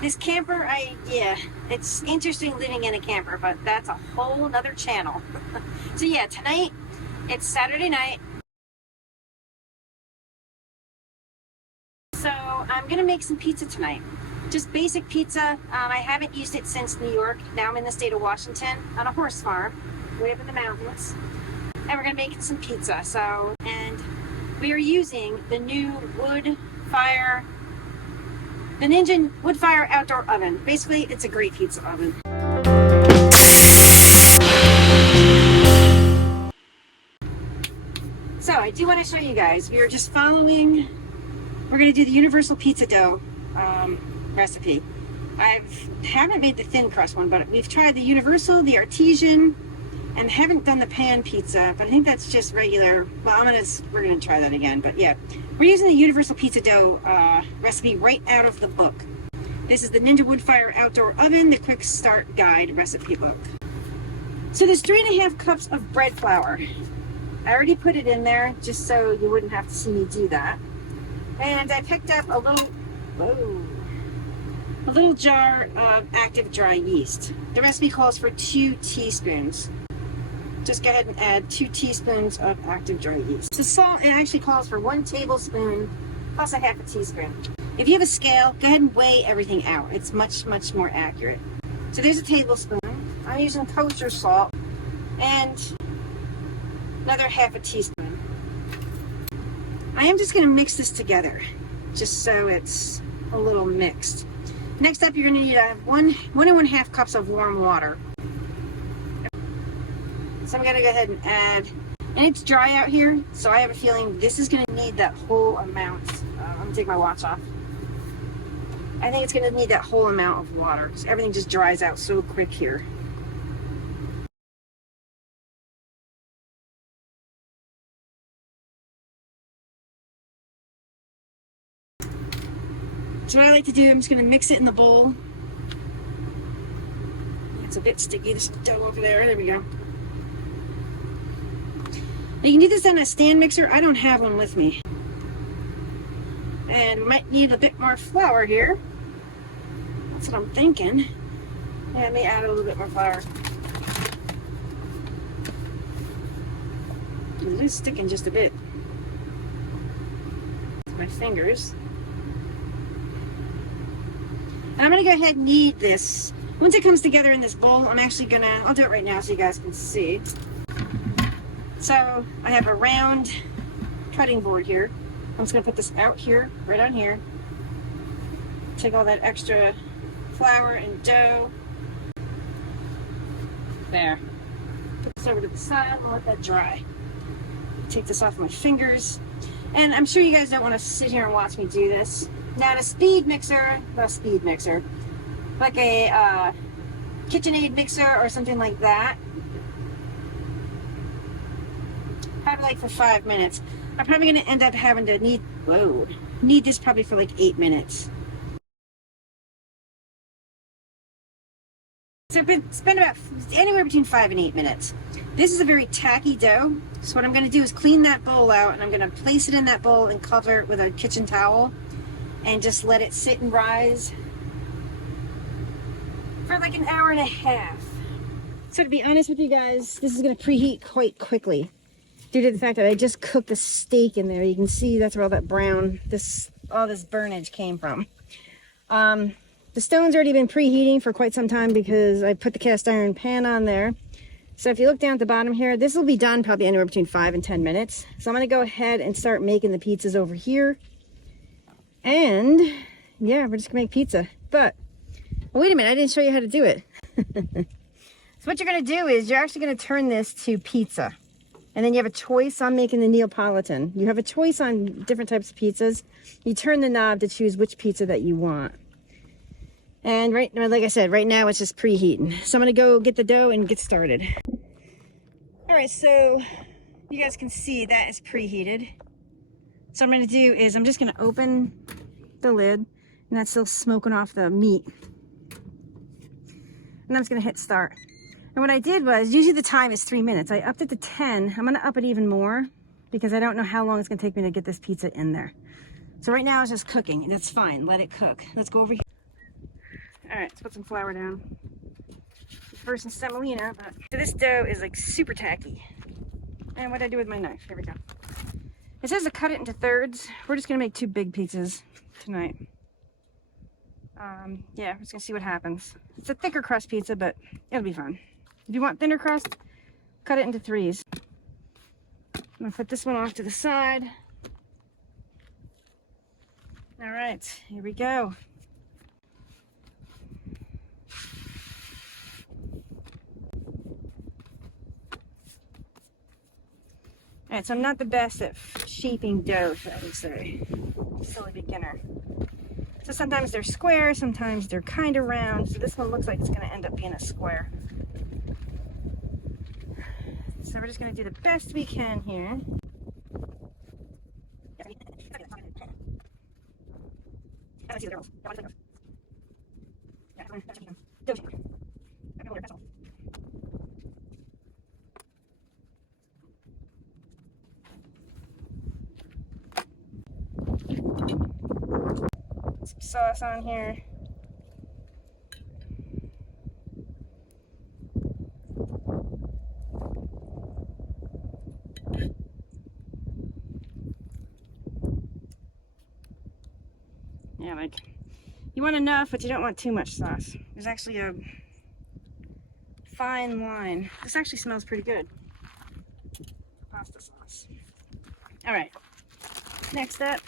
This camper, yeah, it's interesting living in a camper, but that's a whole nother channel. So yeah, tonight, it's Saturday night. So I'm gonna make some pizza tonight. Just basic pizza. I haven't used it since New York. Now I'm in the state of Washington on a horse farm, way up in the mountains. And we're gonna make some pizza. And we are using the new Woodfire, the Ninja Woodfire Outdoor Oven. Basically, it's a great pizza oven. So I do want to show you guys. We are just following. We're going to do the universal pizza dough recipe. I haven't made the thin crust one, but we've tried the universal, the artesian, and haven't done the pan pizza. But I think that's just regular. Well, we're gonna try that again. But yeah, we're using the universal pizza dough recipe right out of the book. This is the Ninja Woodfire Outdoor Oven, the Quick Start Guide recipe book. So there's 3.5 cups of bread flour. I already put it in there just so you wouldn't have to see me do that. And I picked up a little jar of active dry yeast. The recipe calls for 2 teaspoons. Just go ahead and add 2 teaspoons of active dry yeast. The salt, it actually calls for 1 tablespoon plus a half a teaspoon. If you have a scale, go ahead and weigh everything out. It's much, much more accurate. So there's a tablespoon. I'm using kosher salt and another half a teaspoon. I am just going to mix this together just so it's a little mixed. Next up, you're going to need 1 1/2 cups of warm water. So I'm going to go ahead and add, and it's dry out here, so I have a feeling this is going to need that whole amount. I'm going to take my watch off. I think it's going to need that whole amount of water because everything just dries out so quick here. So what I like to do, I'm just going to mix it in the bowl. It's a bit sticky, this dough over there. There we go. Now you can do this on a stand mixer. I don't have one with me. And might need a bit more flour here. That's what I'm thinking. Yeah, I may add a little bit more flour. It is sticking just a bit. With my fingers. And I'm going to go ahead and knead this. Once it comes together in this bowl, I'll do it right now so you guys can see. So I have a round cutting board here. I'm just going to put this out here, right on here. Take all that extra flour and dough. There. Put this over to the side and let that dry. Take this off my fingers. And I'm sure you guys don't want to sit here and watch me do this. Now a speed mixer, like a KitchenAid mixer or something like that. Probably like for 5 minutes. I'm probably going to end up having to knead this probably for like 8 minutes. So spend about anywhere between 5 and 8 minutes. This is a very tacky dough. So what I'm going to do is clean that bowl out and I'm going to place it in that bowl and cover it with a kitchen towel. And just let it sit and rise for like 1.5 hours. So to be honest with you guys, this is going to preheat quite quickly due to the fact that I just cooked the steak in there. You can see that's where all that brown, all this burnage came from. The stone's already been preheating for quite some time because I put the cast iron pan on there. So if you look down at the bottom here, this will be done probably anywhere between 5 and 10 minutes. So I'm going to go ahead and start making the pizzas over here. And yeah, we're just gonna make pizza. But wait a minute, I didn't show you how to do it. So what you're gonna do is you're actually gonna turn this to pizza. And then you have a choice on making the Neapolitan. You have a choice on different types of pizzas. You turn the knob to choose which pizza that you want. And like I said, right now it's just preheating. So I'm gonna go get the dough and get started. All right, so you guys can see that is preheated. So what I'm going to do is I'm just going to open the lid, and that's still smoking off the meat. And I'm just going to hit start. And what I did was, usually the time is 3 minutes. I upped it to 10. I'm going to up it even more because I don't know how long it's going to take me to get this pizza in there. So right now it's just cooking, and that's fine. Let it cook. Let's go over here. All right, let's put some flour down. First some semolina, but so this dough is like super tacky. And what did I do with my knife? Here we go. It says to cut it into thirds. We're just gonna make 2 big pizzas tonight. Yeah, we're just gonna see what happens. It's a thicker crust pizza, but it'll be fun. If you want thinner crust, cut it into 3s. I'm gonna put this one off to the side. All right, here we go. All right, so I'm not the best at shaping dough, I would say. I'm still a beginner. So sometimes they're square, sometimes they're kind of round. So this one looks like it's gonna end up being a square. So we're just gonna do the best we can here. Some sauce on here. Yeah, like you want enough, but you don't want too much sauce. There's actually a fine line. This actually smells pretty good. Pasta sauce. All right, next up,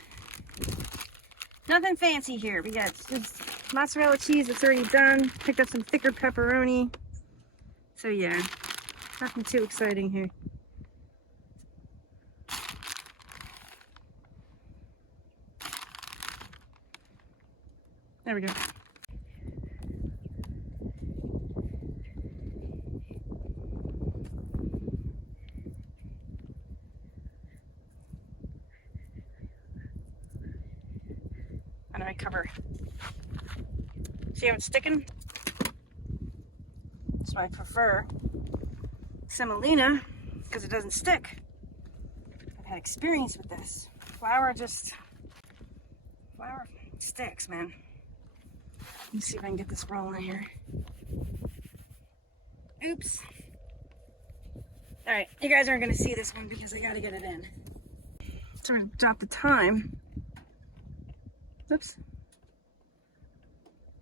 nothing fancy here. We got just mozzarella cheese that's already done. Picked up some thicker pepperoni. So yeah, nothing too exciting here. There we go. How do I cover? See how it's sticking? So I prefer semolina because it doesn't stick. I've had experience with this. Flour sticks, man. Let me see if I can get this rolling here. Oops. All right, you guys aren't gonna see this one because I gotta get it in. So we're gonna drop the time. Oops.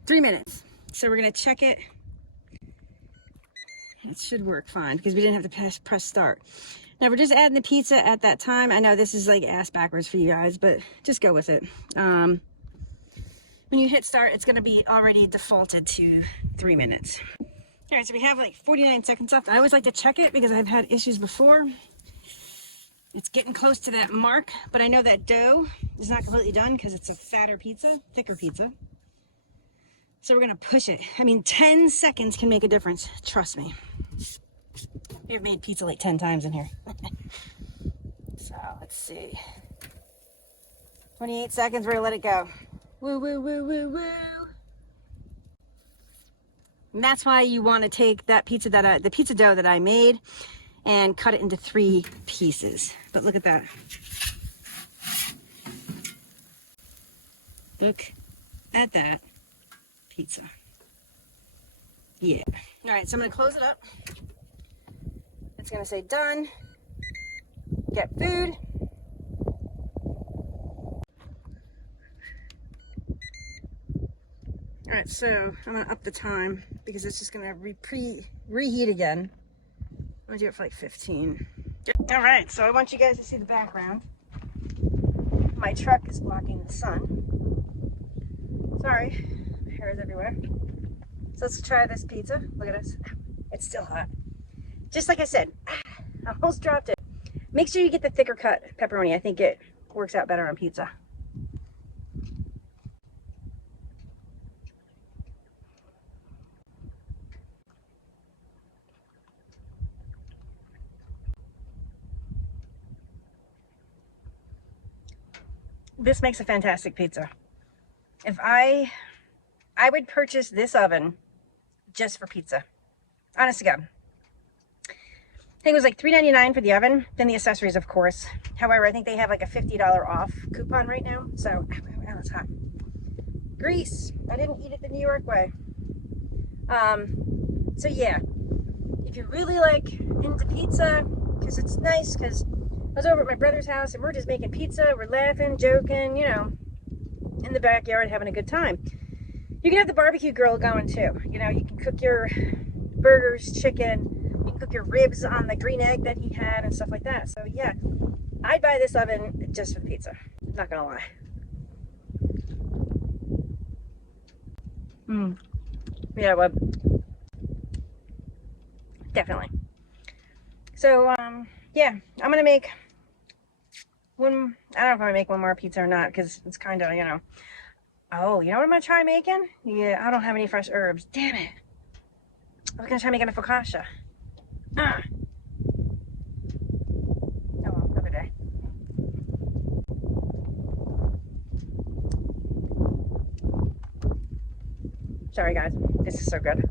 3 minutes. So we're gonna check it. It should work fine because we didn't have to press start. Now we're just adding the pizza at that time. I know this is like ass backwards for you guys, but just go with it. When you hit start, it's gonna be already defaulted to 3 minutes. All right, so we have like 49 seconds left. I always like to check it because I've had issues before. It's getting close to that mark, but I know that dough is not completely done because it's a fatter pizza, thicker pizza. So we're gonna push it. I mean, 10 seconds can make a difference, trust me. We've made pizza like 10 times in here. So let's see. 28 seconds, we're gonna let it go. Woo, woo, woo, woo, woo. And that's why you want to take that pizza the pizza dough that I made and cut it into 3 pieces. But look at that. Look at that pizza. Yeah. All right, so I'm gonna close it up. It's gonna say done. Get food. All right, so I'm gonna up the time because it's just gonna reheat again. I'm gonna do it for like 15. All right, so I want you guys to see the background. My truck is blocking the sun. Sorry, hair is everywhere. So let's try this pizza. Look at this. It's still hot. Just like I said, I almost dropped it. Make sure you get the thicker cut pepperoni. I think it works out better on pizza. This makes a fantastic pizza. If I would purchase this oven just for pizza. Honest to God. I think it was like $3.99 for the oven, then the accessories, of course. However, I think they have like a $50 off coupon right now. So, oh, it's hot. Grease. I didn't eat it the New York way. So yeah, if you're really like into pizza, because it's nice, because I was over at my brother's house and we're just making pizza, we're laughing, joking, you know, in the backyard having a good time. You can have the barbecue grill going too. You know, you can cook your burgers, chicken, you can cook your ribs on the green egg that he had and stuff like that. So yeah, I'd buy this oven just for the pizza, not gonna lie. Yeah, well, definitely. So yeah, I'm gonna make one. I don't know if I'm gonna make one more pizza or not, because it's kind of, you know. Oh, you know what I'm gonna try making? Yeah, I don't have any fresh herbs. Damn it. I was gonna try making a focaccia. Ah. Oh well, another day. Sorry guys, this is so good.